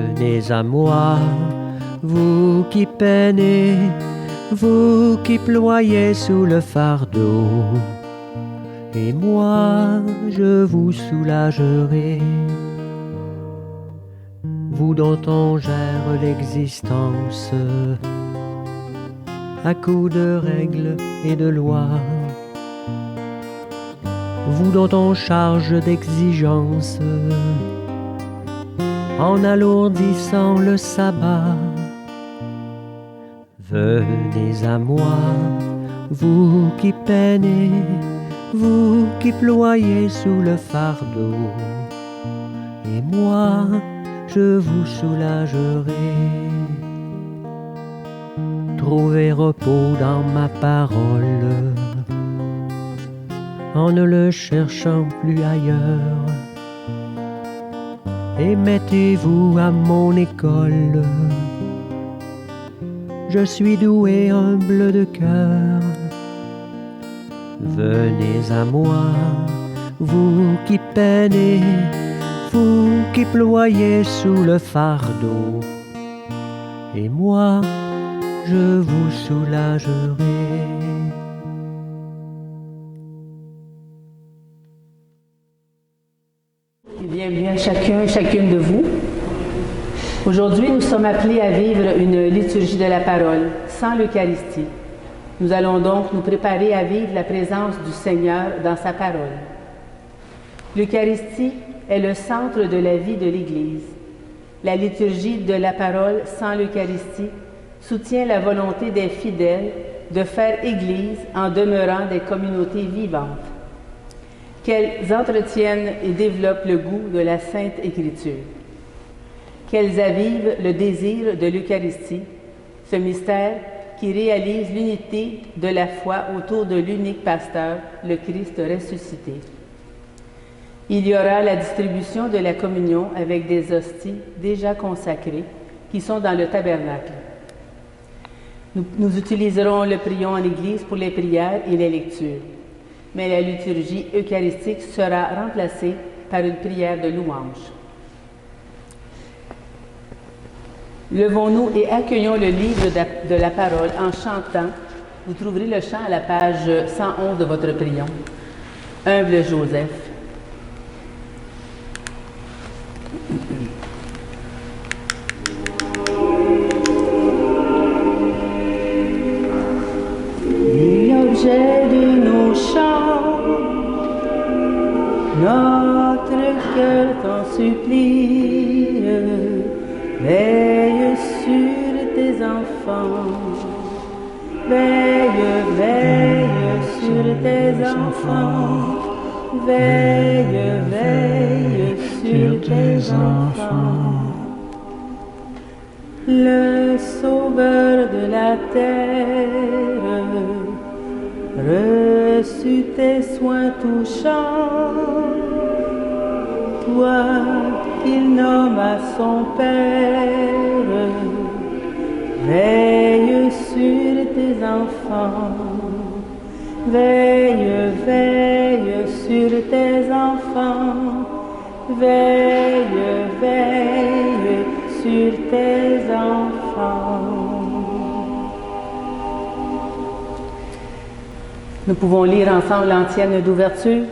Venez à moi, vous qui peinez, vous qui ployez sous le fardeau, et moi je vous soulagerai. Vous dont on gère l'existence à coups de règles et de lois, vous dont on charge d'exigences en alourdissant le sabbat. Venez à moi, vous qui peinez, vous qui ployez sous le fardeau, et moi je vous soulagerai. Trouvez repos dans ma parole, en ne le cherchant plus ailleurs, et mettez-vous à mon école. Je suis doué, humble de cœur. Venez à moi, vous qui peinez, vous qui ployez sous le fardeau, et moi je vous soulagerai. Bienvenue à chacun et chacune de vous. Aujourd'hui, nous sommes appelés à vivre une liturgie de la parole sans l'Eucharistie. Nous allons donc nous préparer à vivre la présence du Seigneur dans sa parole. L'Eucharistie est le centre de la vie de l'Église. La liturgie de la parole sans l'Eucharistie soutient la volonté des fidèles de faire Église en demeurant des communautés vivantes, qu'elles entretiennent et développent le goût de la Sainte Écriture, qu'elles avivent le désir de l'Eucharistie, ce mystère qui réalise l'unité de la foi autour de l'unique pasteur, le Christ ressuscité. Il y aura la distribution de la communion avec des hosties déjà consacrées qui sont dans le tabernacle. Nous utiliserons le prion en Église pour les prières et les lectures, mais la liturgie eucharistique sera remplacée par une prière de louange. Levons-nous et accueillons le livre de la parole en chantant. Vous trouverez le chant à la page 111 de votre prion. Humble Joseph. L'objet de nos chants, notre cœur t'en supplie, veille sur tes enfants, veille, veille sur tes enfants, veille, veille sur tes enfants. Le Sauveur de la terre reçut tes soins touchants, toi qu'il nomme à son Père, veille sur tes enfants, veille, veille sur tes enfants, veille, veille sur tes enfants. Nous pouvons lire ensemble l'antienne d'ouverture.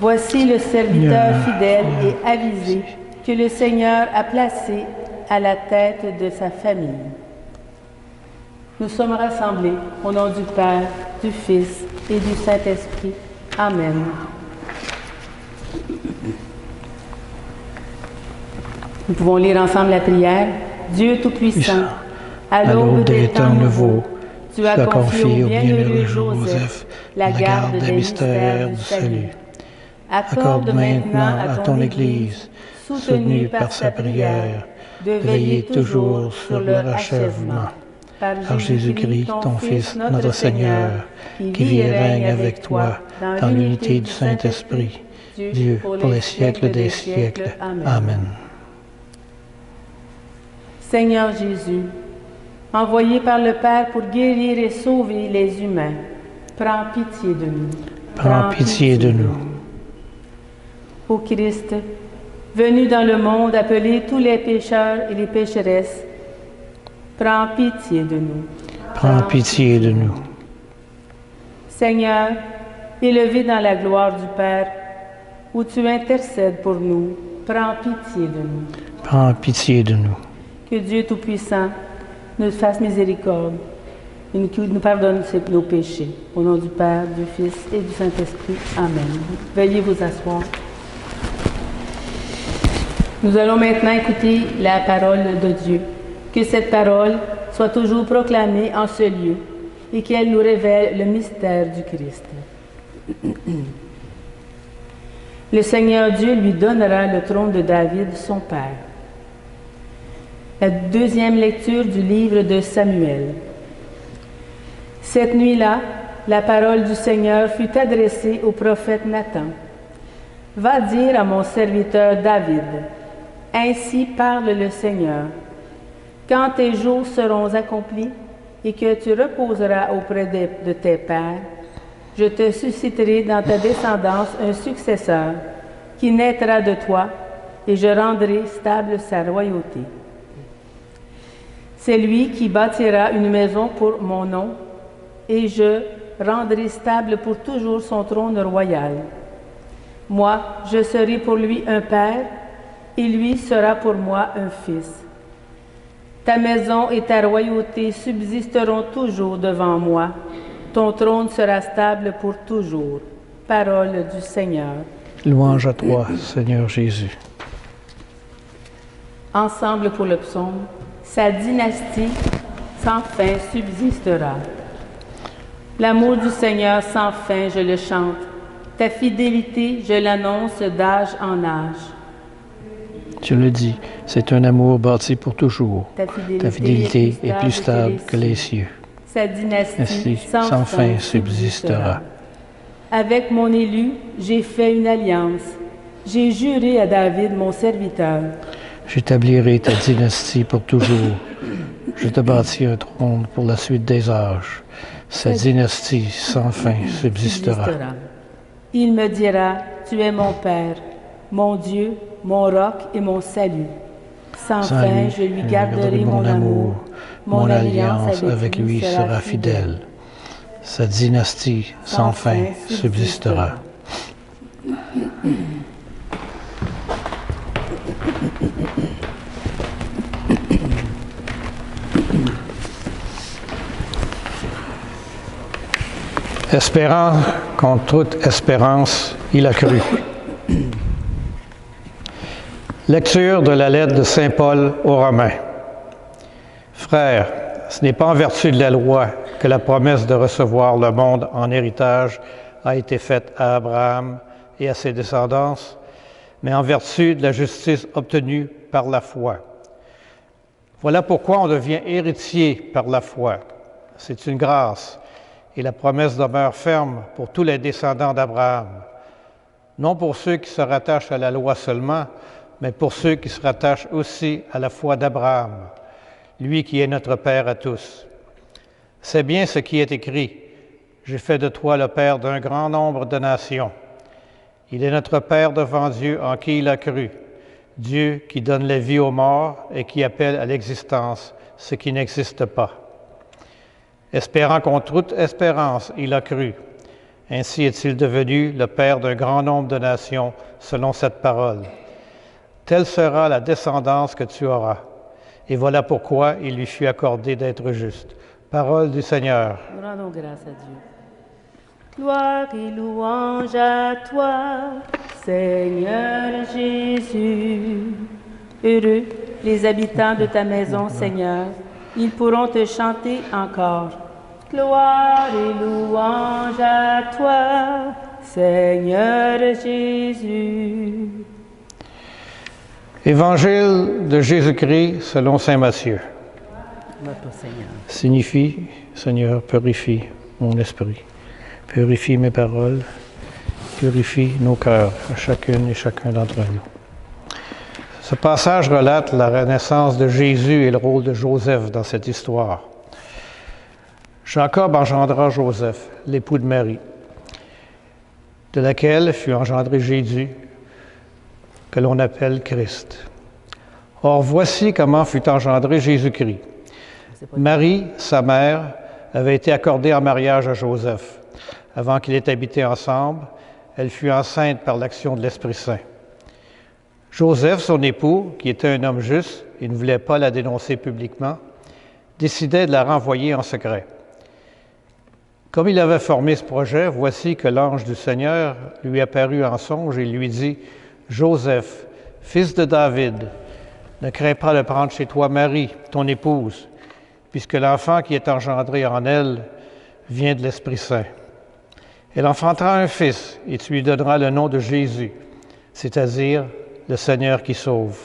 Voici le serviteur fidèle et avisé que le Seigneur a placé à la tête de sa famille. Nous sommes rassemblés au nom du Père, du Fils et du Saint-Esprit. Amen. Nous pouvons lire ensemble la prière. Dieu Tout-Puissant, à l'aube des temps nouveaux, tu as confié au bienheureux Joseph la garde des mystères du salut. Accorde maintenant à ton Église, soutenue par sa prière, de veiller toujours sur leur achèvement. Par Jésus-Christ, ton Fils, notre Seigneur, qui vit et règne avec toi dans l'unité du Saint-Esprit, Dieu pour les siècles des siècles. Amen. Seigneur Jésus, envoyé par le Père pour guérir et sauver les humains, prends pitié de nous. Prends pitié de nous. Ô Christ, venu dans le monde appeler tous les pécheurs et les pécheresses, prends pitié de nous. Prends pitié de nous. Seigneur, élevé dans la gloire du Père, où tu intercèdes pour nous, prends pitié de nous. Prends pitié de nous. Que Dieu Tout-Puissant nous fasse miséricorde et nous pardonne nos péchés. Au nom du Père, du Fils et du Saint-Esprit. Amen. Veuillez vous asseoir. Nous allons maintenant écouter la parole de Dieu. Que cette parole soit toujours proclamée en ce lieu et qu'elle nous révèle le mystère du Christ. Le Seigneur Dieu lui donnera le trône de David, son père. La deuxième lecture du livre de Samuel. Cette nuit-là, la parole du Seigneur fut adressée au prophète Nathan. Va dire à mon serviteur David, ainsi parle le Seigneur. Quand tes jours seront accomplis et que tu reposeras auprès de tes pères, je te susciterai dans ta descendance un successeur qui naîtra de toi et je rendrai stable sa royauté. C'est lui qui bâtira une maison pour mon nom et je rendrai stable pour toujours son trône royal. Moi, je serai pour lui un père et lui sera pour moi un fils. Ta maison et ta royauté subsisteront toujours devant moi. Ton trône sera stable pour toujours. Parole du Seigneur. Louange à toi, Seigneur Jésus. Ensemble pour le psaume, sa dynastie sans fin subsistera. L'amour du Seigneur sans fin, je le chante. Ta fidélité, je l'annonce d'âge en âge. Tu le dis, c'est un amour bâti pour toujours. Ta fidélité est plus stable que les cieux. Sa dynastie sans fin subsistera. Avec mon élu, j'ai fait une alliance. J'ai juré à David, mon serviteur. J'établirai ta dynastie pour toujours. Je te bâtis un trône pour la suite des âges. Sa dynastie sans fin subsistera. Il me dira, tu es mon Père, mon Dieu, mon roc et mon salut. Sans fin, je lui garderai mon amour. Mon alliance avec lui sera fidèle. Sa dynastie sans fin subsistera. Espérant contre toute espérance, il a cru. Lecture de la lettre de Saint Paul aux Romains. Frères, ce n'est pas en vertu de la loi que la promesse de recevoir le monde en héritage a été faite à Abraham et à ses descendants, mais en vertu de la justice obtenue par la foi. Voilà pourquoi on devient héritier par la foi. C'est une grâce, et la promesse demeure ferme pour tous les descendants d'Abraham, non pour ceux qui se rattachent à la loi seulement, mais pour ceux qui se rattachent aussi à la foi d'Abraham, lui qui est notre Père à tous. C'est bien ce qui est écrit, « J'ai fait de toi le Père d'un grand nombre de nations. » Il est notre Père devant Dieu en qui il a cru, Dieu qui donne la vie aux morts et qui appelle à l'existence ce qui n'existe pas. Espérant contre toute espérance, il a cru. Ainsi est-il devenu le Père d'un grand nombre de nations selon cette parole. Telle sera la descendance que tu auras. Et voilà pourquoi il lui fut accordé d'être juste. Parole du Seigneur. Nous rendons grâce à Dieu. Gloire et louange à toi, Seigneur Jésus. Heureux les habitants de ta maison, Seigneur. Ils pourront te chanter encore. Gloire et louange à toi, Seigneur Jésus. Évangile de Jésus-Christ selon saint Matthieu. Notre Seigneur. Signifie, Seigneur, purifie mon esprit, purifie mes paroles, purifie nos cœurs, à chacune et chacun d'entre nous. Ce passage relate la naissance de Jésus et le rôle de Joseph dans cette histoire. Jacob engendra Joseph, l'époux de Marie, de laquelle fut engendré Jésus, que l'on appelle Christ. Or, voici comment fut engendré Jésus-Christ. Marie, sa mère, avait été accordée en mariage à Joseph. Avant qu'ils aient habité ensemble, elle fut enceinte par l'action de l'Esprit Saint. Joseph, son époux, qui était un homme juste et ne voulait pas la dénoncer publiquement, décidait de la renvoyer en secret. Comme il avait formé ce projet, voici que l'ange du Seigneur lui apparut en songe et lui dit, « Joseph, fils de David, ne crains pas de prendre chez toi Marie, ton épouse, puisque l'enfant qui est engendré en elle vient de l'Esprit Saint. Elle enfantera un fils et tu lui donneras le nom de Jésus, c'est-à-dire le Seigneur qui sauve.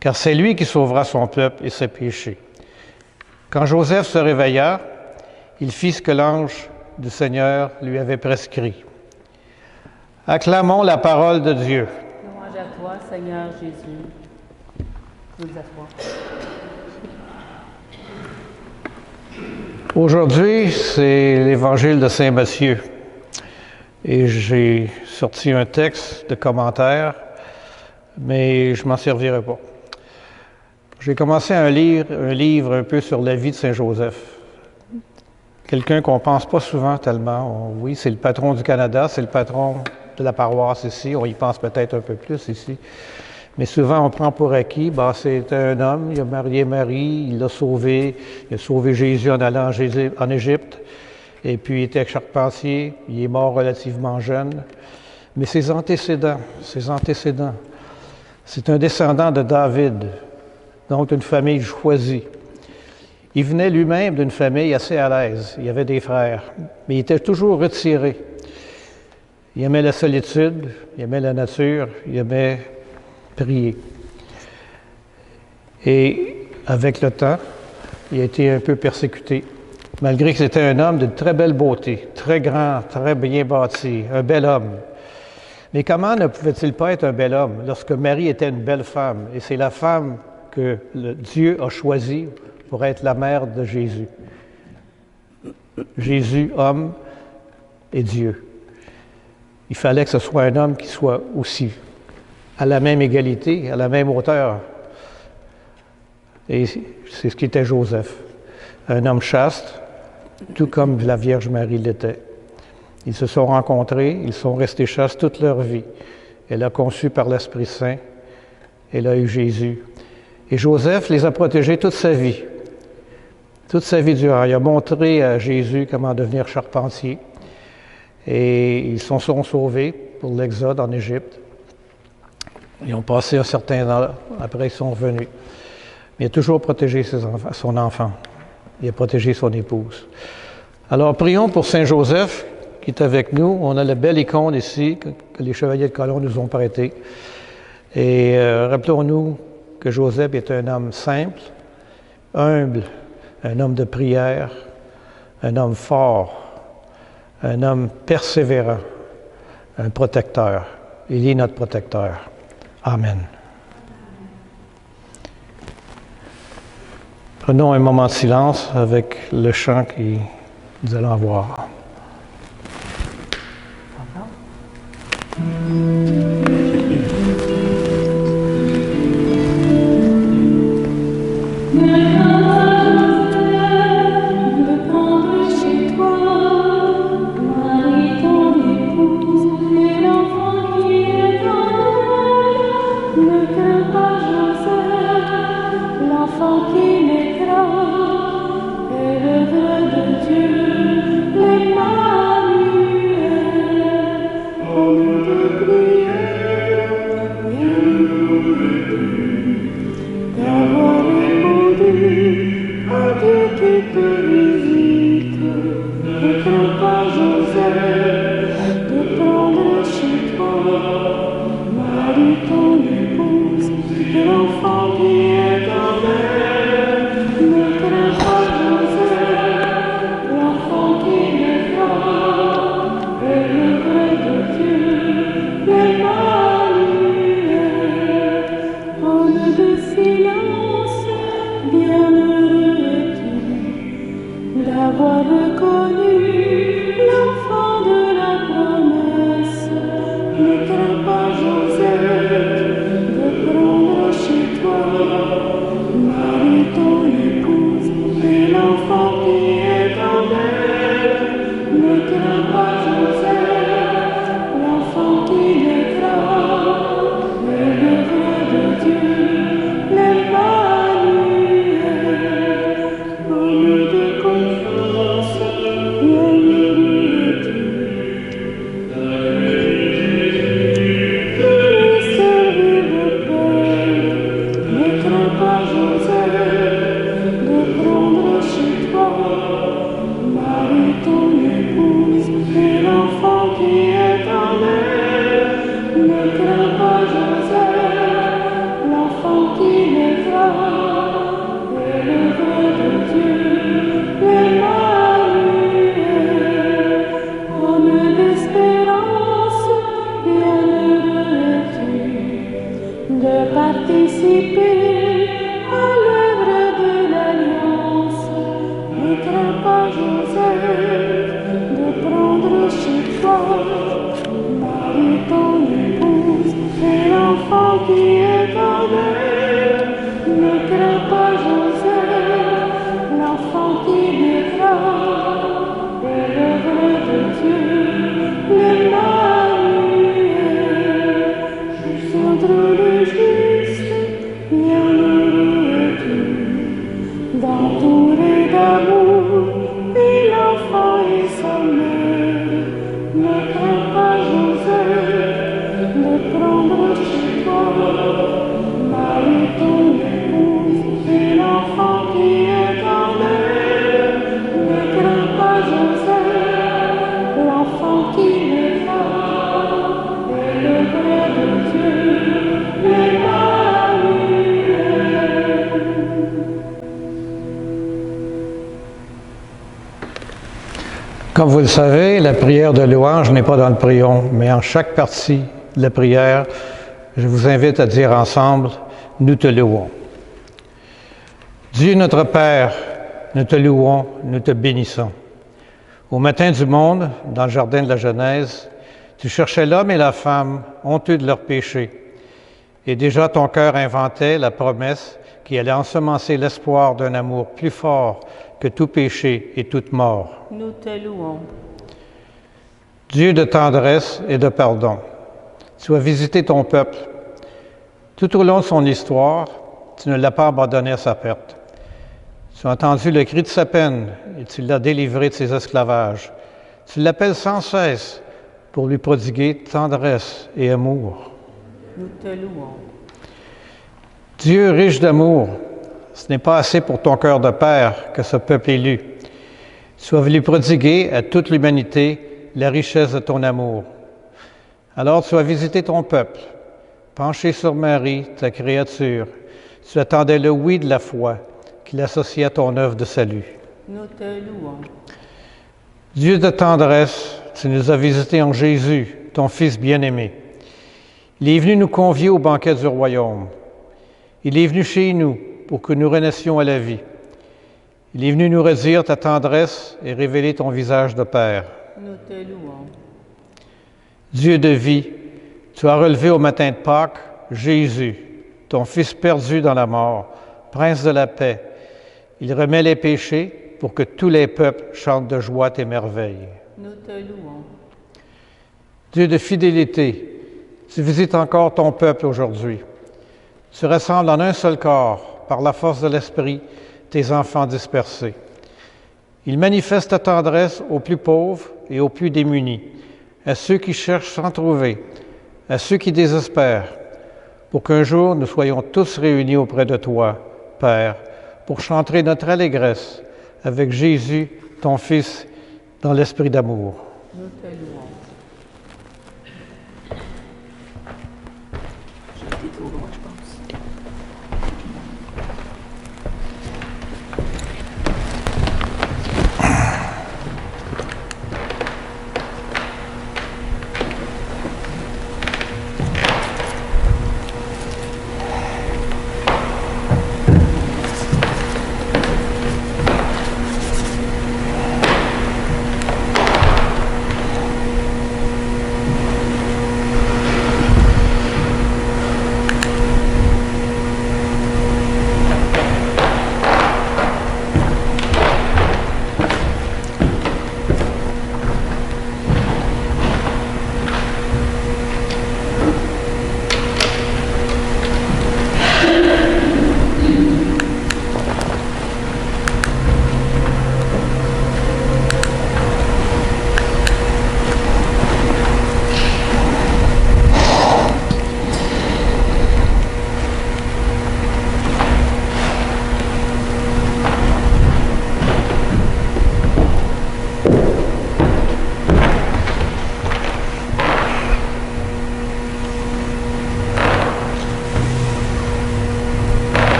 Car c'est lui qui sauvera son peuple et ses péchés. » Quand Joseph se réveilla, il fit ce que l'ange du Seigneur lui avait prescrit. Acclamons la parole de Dieu. Louange à toi, Seigneur Jésus. Vous asseoir. Aujourd'hui, c'est l'Évangile de Saint Matthieu. Et j'ai sorti un texte de commentaire, mais je ne m'en servirai pas. J'ai commencé à lire un livre un peu sur la vie de Saint Joseph. Quelqu'un qu'on ne pense pas souvent tellement. Oui, c'est le patron du Canada, c'est le patron de la paroisse ici. On y pense peut-être un peu plus ici. Mais souvent, on prend pour acquis, c'est un homme, il a marié Marie, il l'a sauvé, il a sauvé Jésus en allant en Égypte. Et puis, il était charpentier, il est mort relativement jeune. Mais ses antécédents, c'est un descendant de David, donc une famille choisie. Il venait lui-même d'une famille assez à l'aise. Il avait des frères, mais il était toujours retiré. Il aimait la solitude, il aimait la nature, il aimait prier. Et avec le temps, il a été un peu persécuté, malgré que c'était un homme de très belle beauté, très grand, très bien bâti, un bel homme. Mais comment ne pouvait-il pas être un bel homme lorsque Marie était une belle femme? Et c'est la femme que Dieu a choisie pour être la mère de Jésus. Jésus, homme, et Dieu. Il fallait que ce soit un homme qui soit aussi à la même égalité, à la même hauteur. Et c'est ce qu'était Joseph. Un homme chaste, tout comme la Vierge Marie l'était. Ils se sont rencontrés, ils sont restés chastes toute leur vie. Elle a conçu par l'Esprit Saint, elle a eu Jésus. Et Joseph les a protégés toute sa vie. Toute sa vie durant. Il a montré à Jésus comment devenir charpentier. Et ils sont sauvés pour l'exode en Égypte. Ils ont passé un certain temps, après ils sont revenus. Mais il a toujours protégé son enfant. Il a protégé son épouse. Alors prions pour Saint Joseph qui est avec nous. On a la belle icône ici que les chevaliers de Colomb nous ont prêtée. Et rappelons-nous que Joseph est un homme simple, humble, un homme de prière, un homme fort, un homme persévérant, un protecteur. Il est notre protecteur. Amen. Prenons un moment de silence avec le chant que nous allons avoir. Ne crains pas, Joseph. d'entourer d'amour, et l'enfant et sa mère. Ne crains pas, Joseph, de prendre chez toi Marie ton épouse et l'enfant qui est en elle. Ne crains pas, Joseph, l'enfant qui est là, et le vrai de Dieu, Emmanuel. Comme vous le savez, la prière de louange n'est pas dans le prion, mais en chaque partie de la prière, je vous invite à dire ensemble « Nous te louons ». Dieu notre Père, nous te louons, nous te bénissons. Au matin du monde, dans le jardin de la Genèse, tu cherchais l'homme et la femme, honteux de leurs péchés. Et déjà ton cœur inventait la promesse qui allait ensemencer l'espoir d'un amour plus fort que tout péché et toute mort. Nous te louons. Dieu de tendresse et de pardon, tu as visité ton peuple. Tout au long de son histoire, tu ne l'as pas abandonné à sa perte. Tu as entendu le cri de sa peine et tu l'as délivré de ses esclavages. Tu l'appelles sans cesse pour lui prodiguer tendresse et amour. Nous te louons. Dieu riche d'amour, ce n'est pas assez pour ton cœur de père que ce peuple élu. Tu as voulu prodiguer à toute l'humanité la richesse de ton amour. Alors tu as visité ton peuple, penché sur Marie, ta créature. Tu attendais le oui de la foi qui l'associait à ton œuvre de salut. Nous te louons. Dieu de tendresse, tu nous as visités en Jésus, ton Fils bien-aimé. Il est venu nous convier au banquet du royaume. Il est venu chez nous pour que nous renaissions à la vie. Il est venu nous redire ta tendresse et révéler ton visage de Père. Nous te louons. Dieu de vie, tu as relevé au matin de Pâques Jésus, ton Fils perdu dans la mort, Prince de la paix. Il remet les péchés pour que tous les peuples chantent de joie tes merveilles. Nous te louons. Dieu de fidélité, tu visites encore ton peuple aujourd'hui. Tu rassembles en un seul corps, par la force de l'Esprit, tes enfants dispersés. Il manifeste ta tendresse aux plus pauvres et aux plus démunis, à ceux qui cherchent sans trouver, à ceux qui désespèrent, pour qu'un jour nous soyons tous réunis auprès de toi, Père, pour chanter notre allégresse avec Jésus, ton Fils, dans l'esprit d'amour. Nous te louons.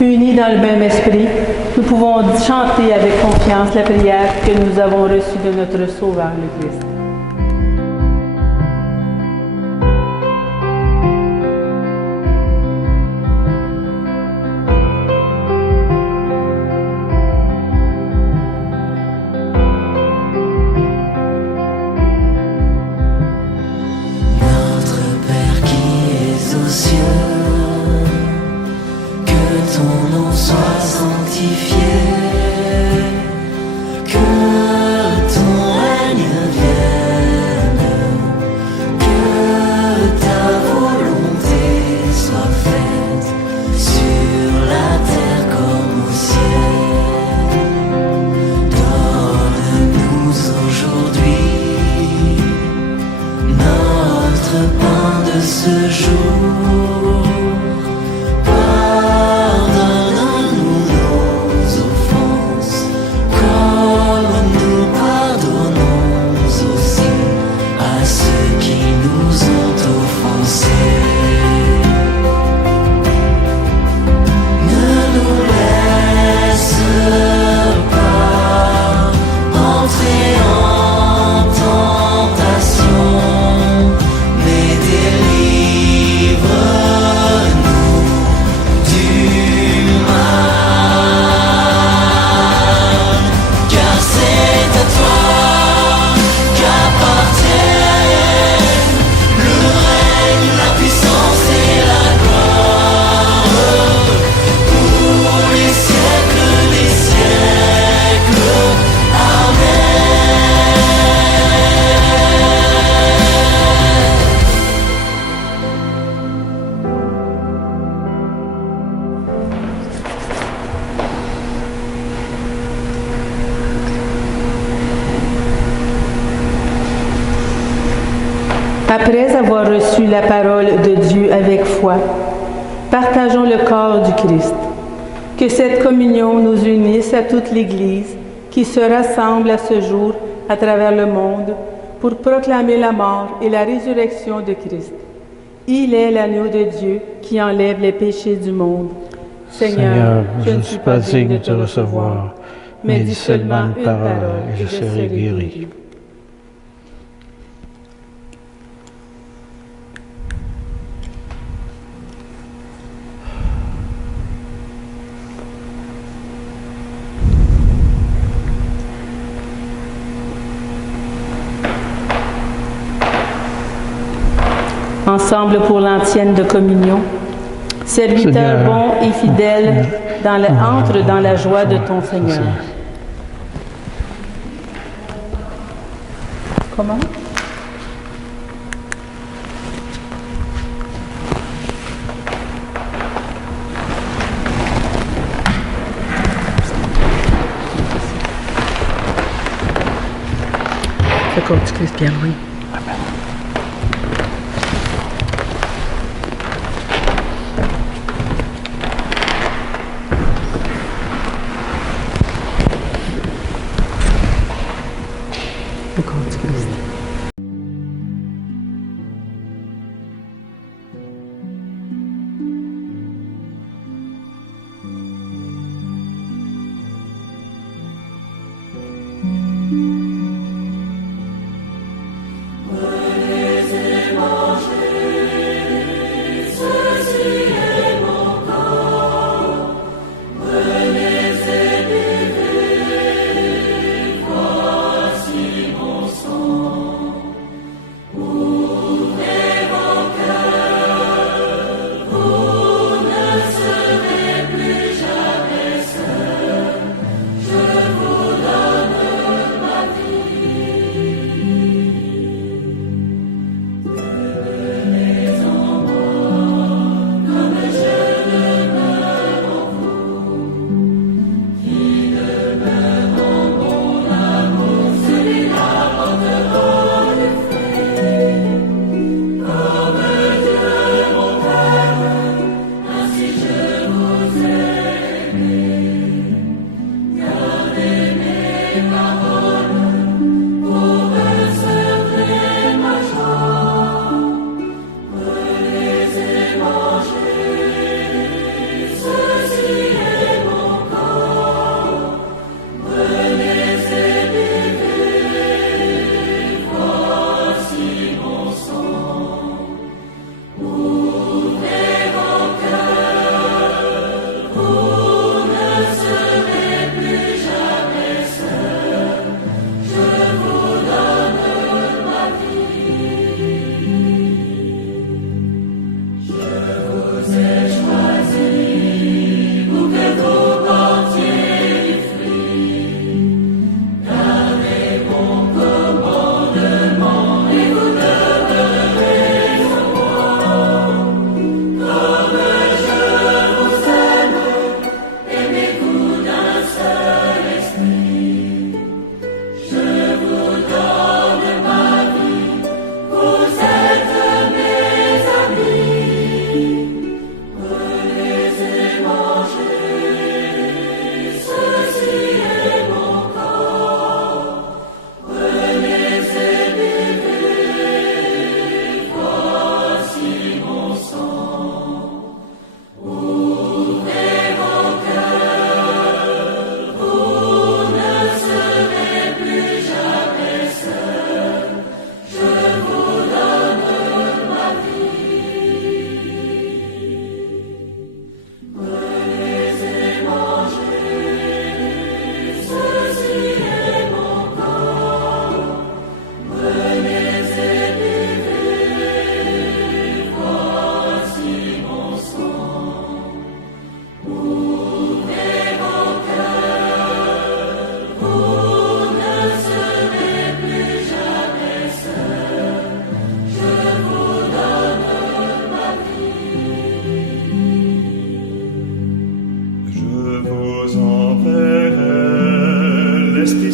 Unis dans le même esprit, nous pouvons chanter avec confiance la prière que nous avons reçue de notre Sauveur, le Christ. Sur la Après avoir reçu la parole de Dieu avec foi, partageons le corps du Christ. Que cette communion nous unisse à toute l'Église qui se rassemble à ce jour à travers le monde pour proclamer la mort et la résurrection de Christ. Il est l'agneau de Dieu qui enlève les péchés du monde. Seigneur, je ne suis pas digne de te recevoir, mais dis seulement une parole et je serai guéri. Ensemble pour l'antienne de communion. Serviteur bon et fidèle, entre dans la joie de ton Seigneur. Comment? Le corps du Christ, bien oui. Le corps du Christ.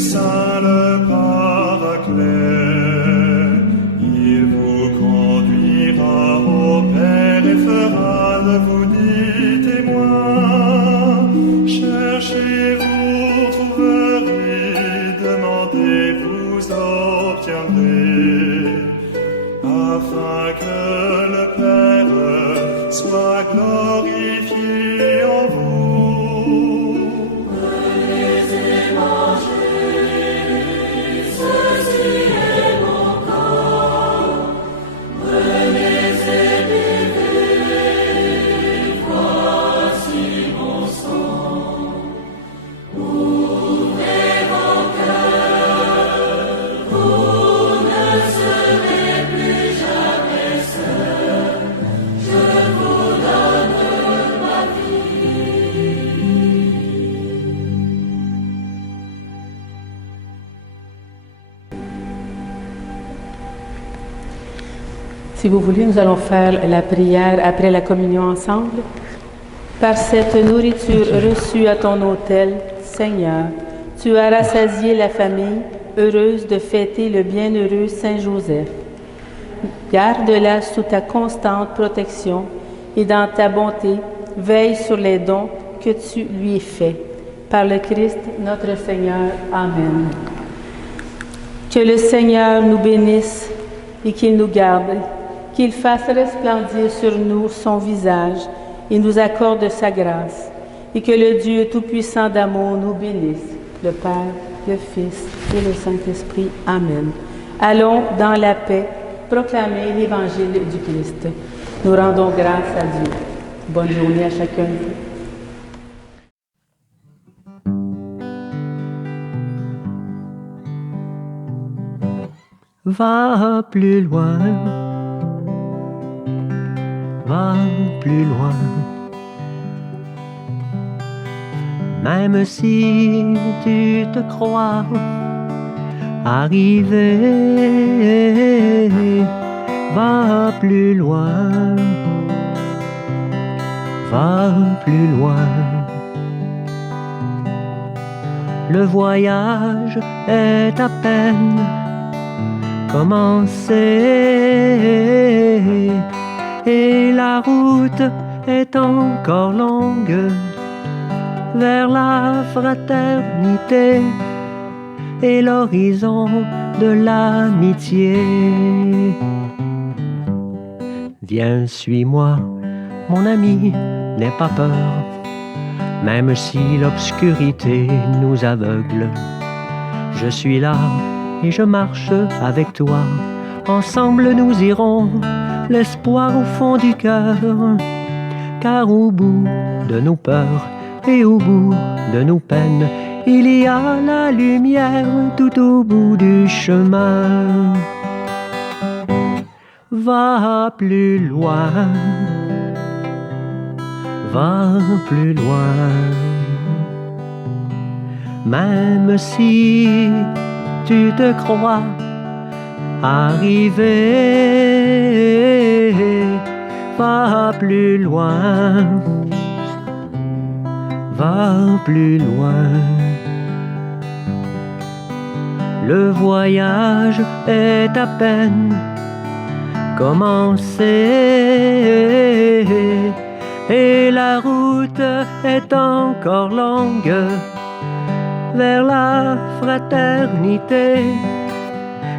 Saint le Paraclet, il vous afin que le Père soit glorifié en vous. Venez et mangez, ceci est mon corps. Venez et buvez, voici mon sang. Ouvrez vos cœurs, vous ne serez plus jamais seuls. Je vous donne ma vie. Si vous voulez, nous allons faire la prière après la communion ensemble. Par cette nourriture reçue à ton autel, Seigneur, tu as rassasié la famille, heureuse de fêter le bienheureux Saint Joseph. Garde-la sous ta constante protection et dans ta bonté, veille sur les dons que tu lui fais. Par le Christ, notre Seigneur. Amen. Que le Seigneur nous bénisse et qu'il nous garde, qu'il fasse resplendir sur nous son visage et nous accorde sa grâce, et que le Dieu Tout-Puissant d'amour nous bénisse, le Père, le Fils et le Saint-Esprit. Amen. Allons dans la paix proclamer l'Évangile du Christ. Nous rendons grâce à Dieu. Bonne journée à chacun de vous. Va plus loin, va plus loin. Même si tu te crois arrivé, va plus loin, va plus loin. Le voyage est à peine commencé et la route est encore longue vers la fraternité et l'horizon de l'amitié. Viens, suis-moi, mon ami, n'aie pas peur, même si l'obscurité nous aveugle. Je suis là et je marche avec toi. Ensemble nous irons, l'espoir au fond du cœur. Car au bout de nos peurs et au bout de nos peines, il y a la lumière tout au bout du chemin. Va plus loin, va plus loin. Même si tu te crois arrivé, va plus loin, va plus loin. Le voyage est à peine commencé et la route est encore longue vers la fraternité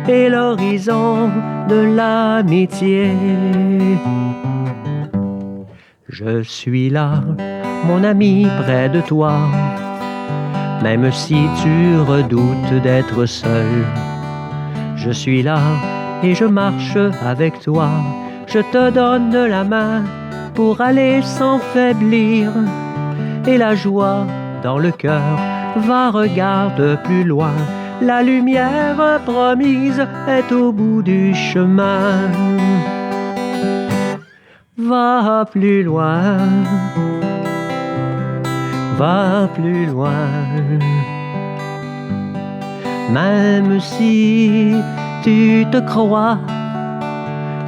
et l'horizon de l'amitié. Je suis là, mon ami, près de toi, même si tu redoutes d'être seul. Je suis là et je marche avec toi. Je te donne la main pour aller sans faiblir. Et la joie dans le cœur, va, regarde plus loin. La lumière promise est au bout du chemin. Va plus loin, va plus loin. Même si tu te crois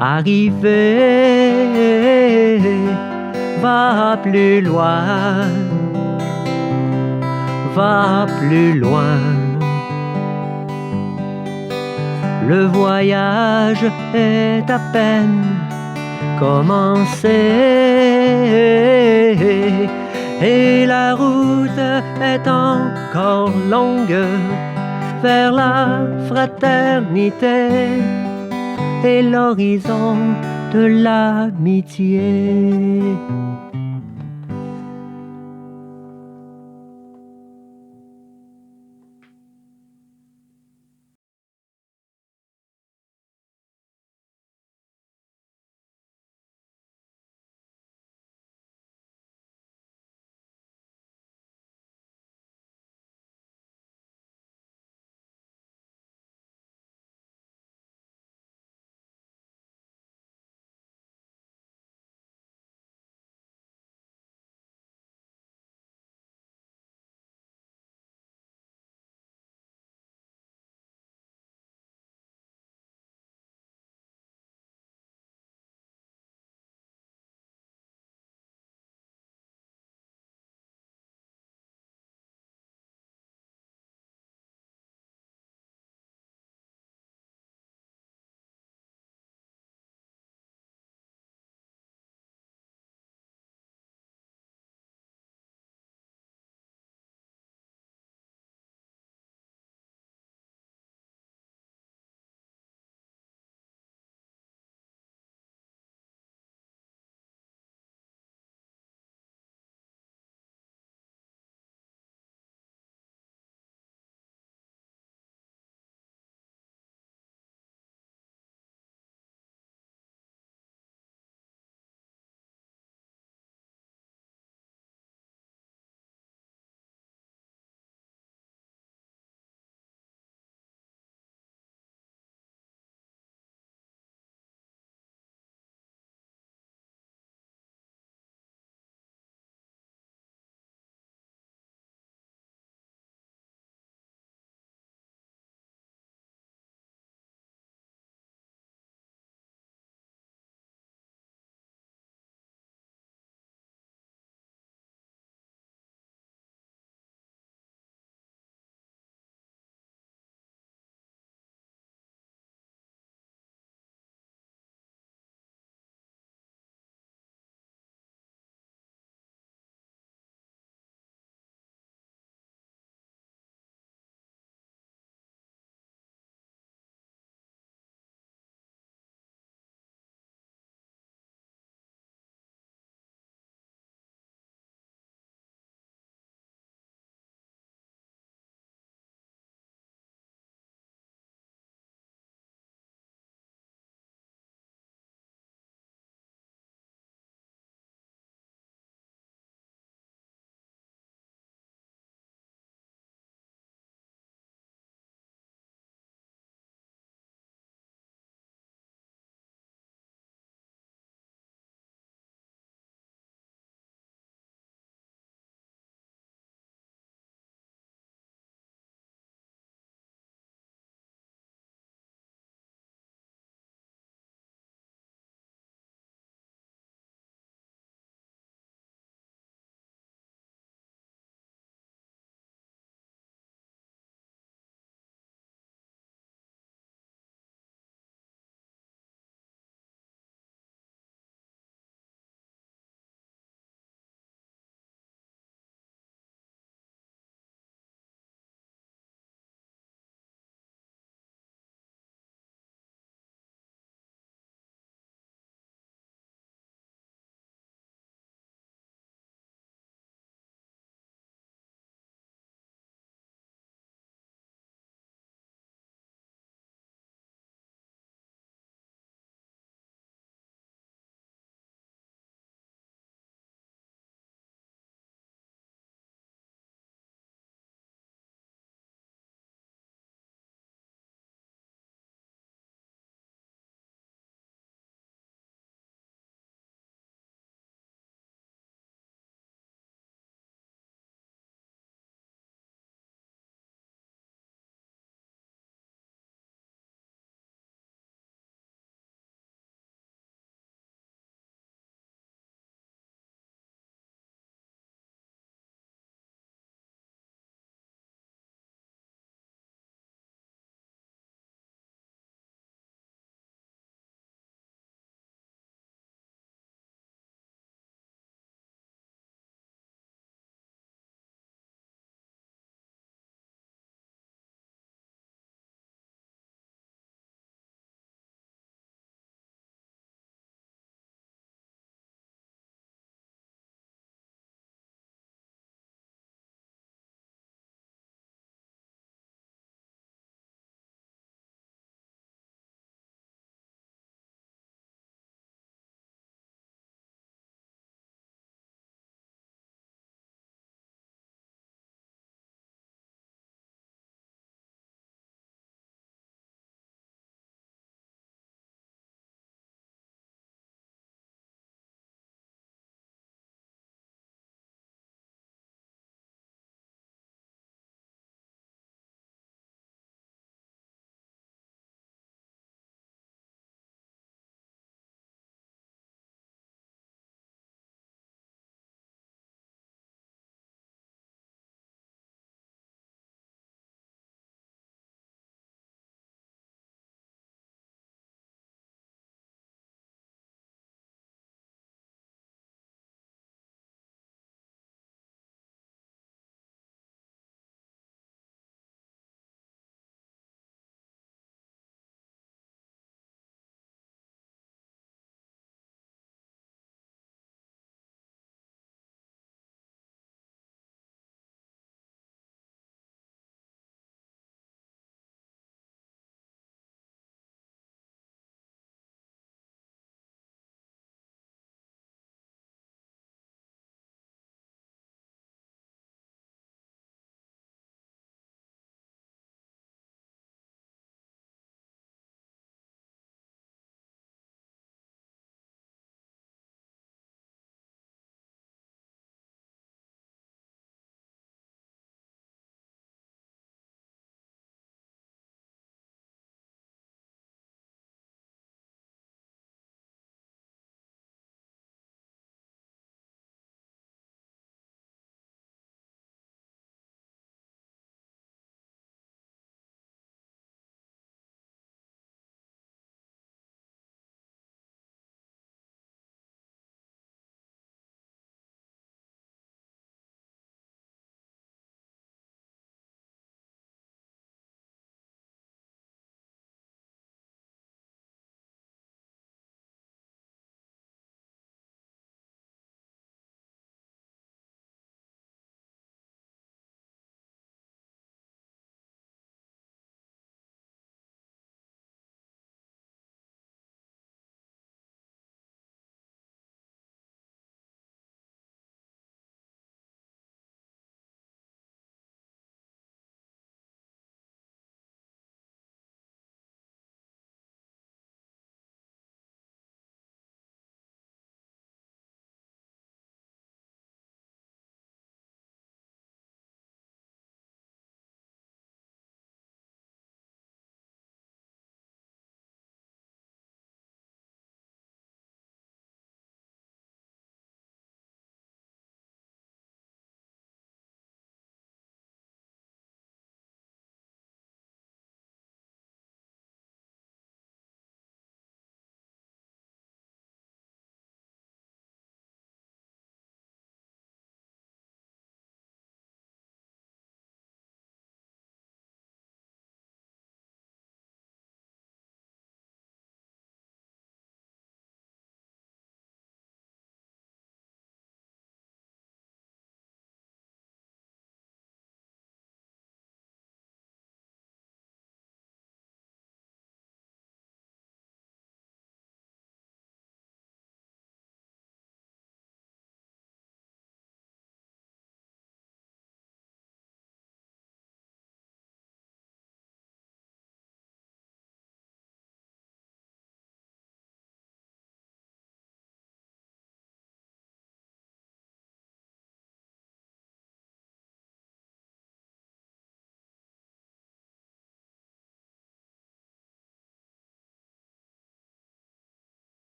arrivé, va plus loin, va plus loin. Le voyage est à peine commencé et la route est encore longue vers la fraternité et l'horizon de l'amitié.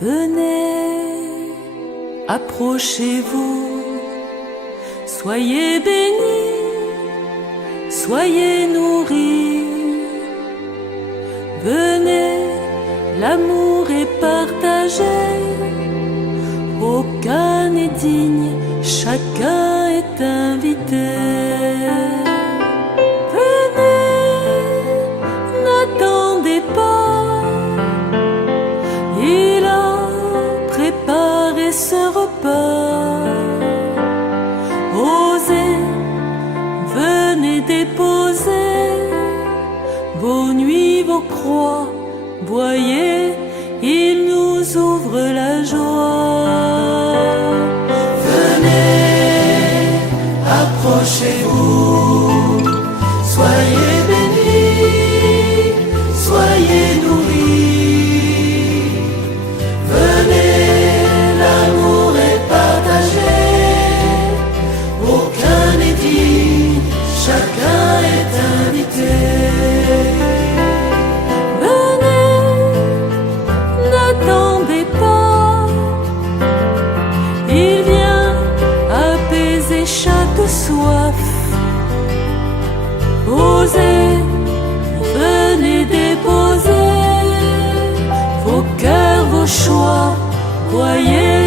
Venez, approchez-vous, soyez bénis, soyez nourris. Venez, l'amour est partagé, aucun n'est digne, chacun est invité. Venez, n'attendez pas, il a préparé ce repas. Osez, venez déposer vos nuits, vos croix, voyez, il nous ouvre la joie. Venez, approchez-vous, soyez bénis, soyez nourris. Venez, l'amour est partagé, aucun n'est dit, chacun est invité. N'attendez pas, il vient apaiser chaque soif. Osez, venez déposer vos cœurs, vos choix. Voyez,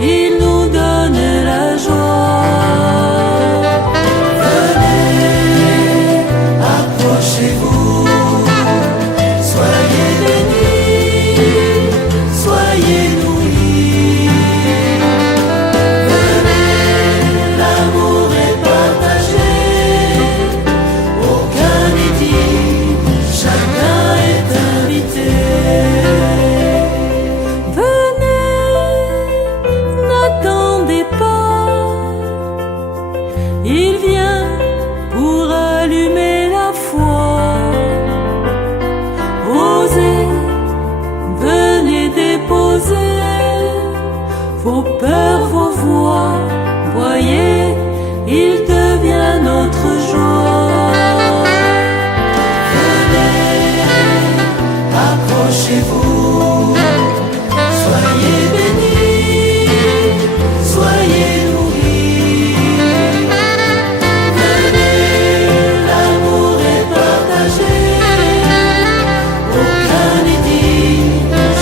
il nous donne la joie. Venez, approchez-vous, soyez bénis, soyez nourris. Venez, l'amour est partagé, aucun n'est dit, chacun est invité. Venez, n'attendez pas, il vient pour allumer la foi. Osez, venez déposer vos peurs, vos voix. Voyez, il devient notre joie. Venez, approchez-vous, soyez bénis, soyez nourris. Venez, l'amour est partagé, aucun n'est dit,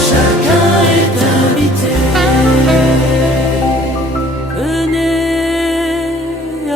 chacun est invité. Venez,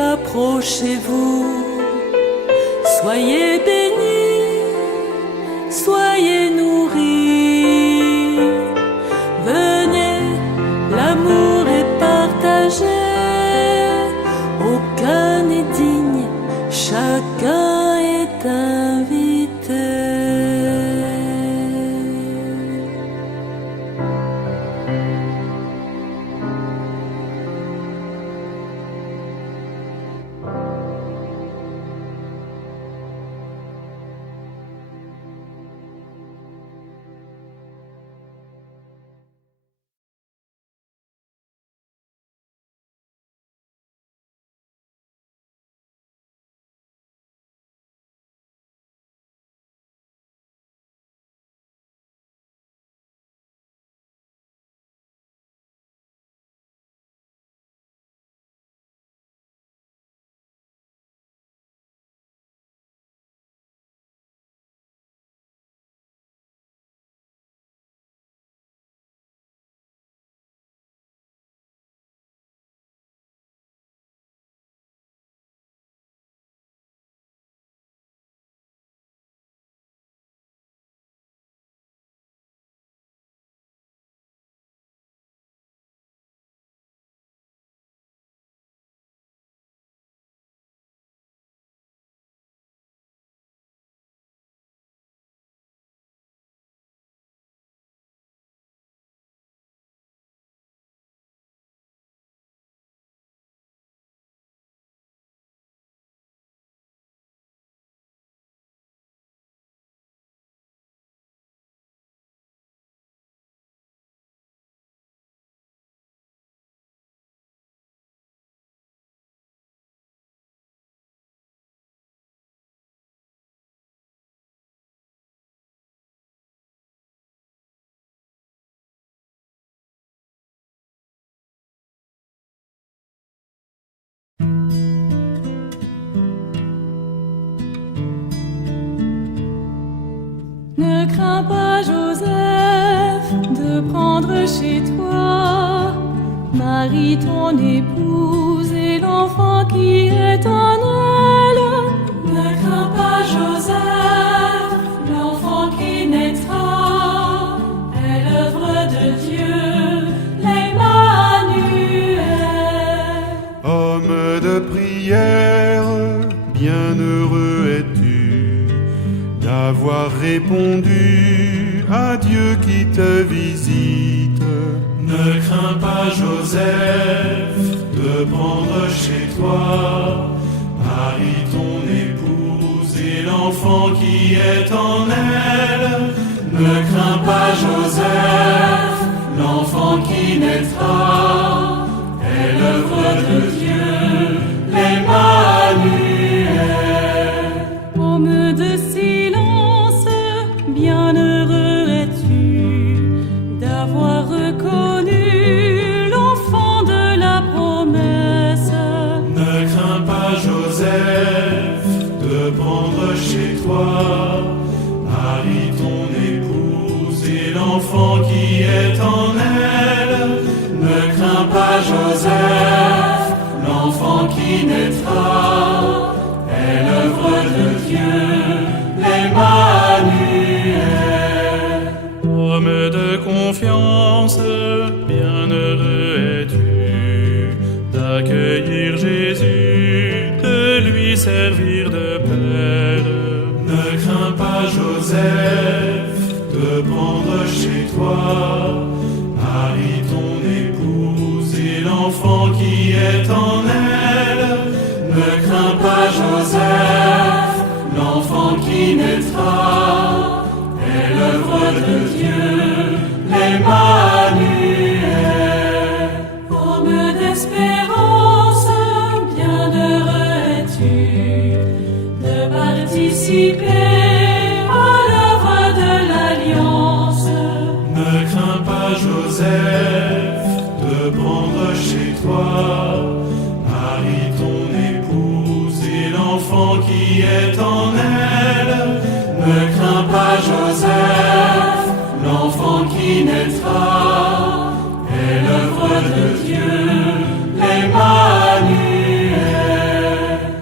Ne crains pas, Joseph, de prendre chez toi Marie, ton épouse, et l'enfant qui est en elle. Ne crains pas, Joseph, l'enfant qui naîtra est l'œuvre de Dieu, l'Emmanuel. Homme de prière, bienheureux es-tu d'avoir répondu à Dieu qui te visite. Ne crains pas, Joseph, de prendre chez toi Marie, ton épouse, et l'enfant qui est en elle. Ne crains pas, Joseph, l'enfant qui naîtra est l'œuvre de Dieu, l'Emmanuel. Homme de silence, bienheureux es-tu d'avoir reconnu l'enfant de la promesse. Ne crains pas, Joseph, de prendre chez toi Marie, ton épouse, et l'enfant qui est en elle. Ne crains pas, Joseph, l'enfant qui naîtra est l'œuvre de Dieu, l'Emmanuel. Homme de confiance, bienheureux es-tu d'accueillir Jésus, de lui servir de père. Ne crains pas, Joseph, de prendre chez toi Marie, ton épouse, et l'enfant qui est en elle. Ne crains pas, Joseph, l'enfant qui naîtra est l'œuvre de Dieu, l'Emmanuel. Homme d'espérance, bienheureux es-tu de participer à l'œuvre de l'Alliance. Ne crains pas, Joseph, de prendre chez toi Marie, ton épouse, et l'enfant qui est en elle. Ne crains pas, Joseph, l'enfant qui naîtra est l'œuvre de Dieu, l'Emmanuel.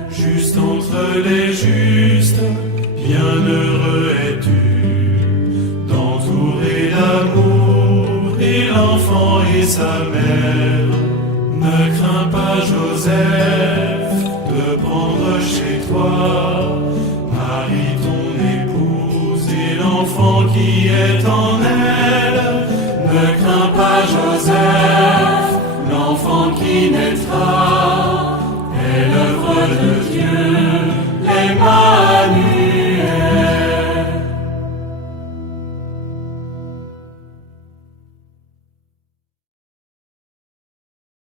Juste entre les justes, bienheureux es-tu d'entourer l'amour et l'enfant et sa mère. Ne crains pas, Joseph, de prendre chez toi Marie, ton épouse, et l'enfant qui est en elle. Ne crains pas, Joseph, l'enfant qui naîtra est l'œuvre de Dieu,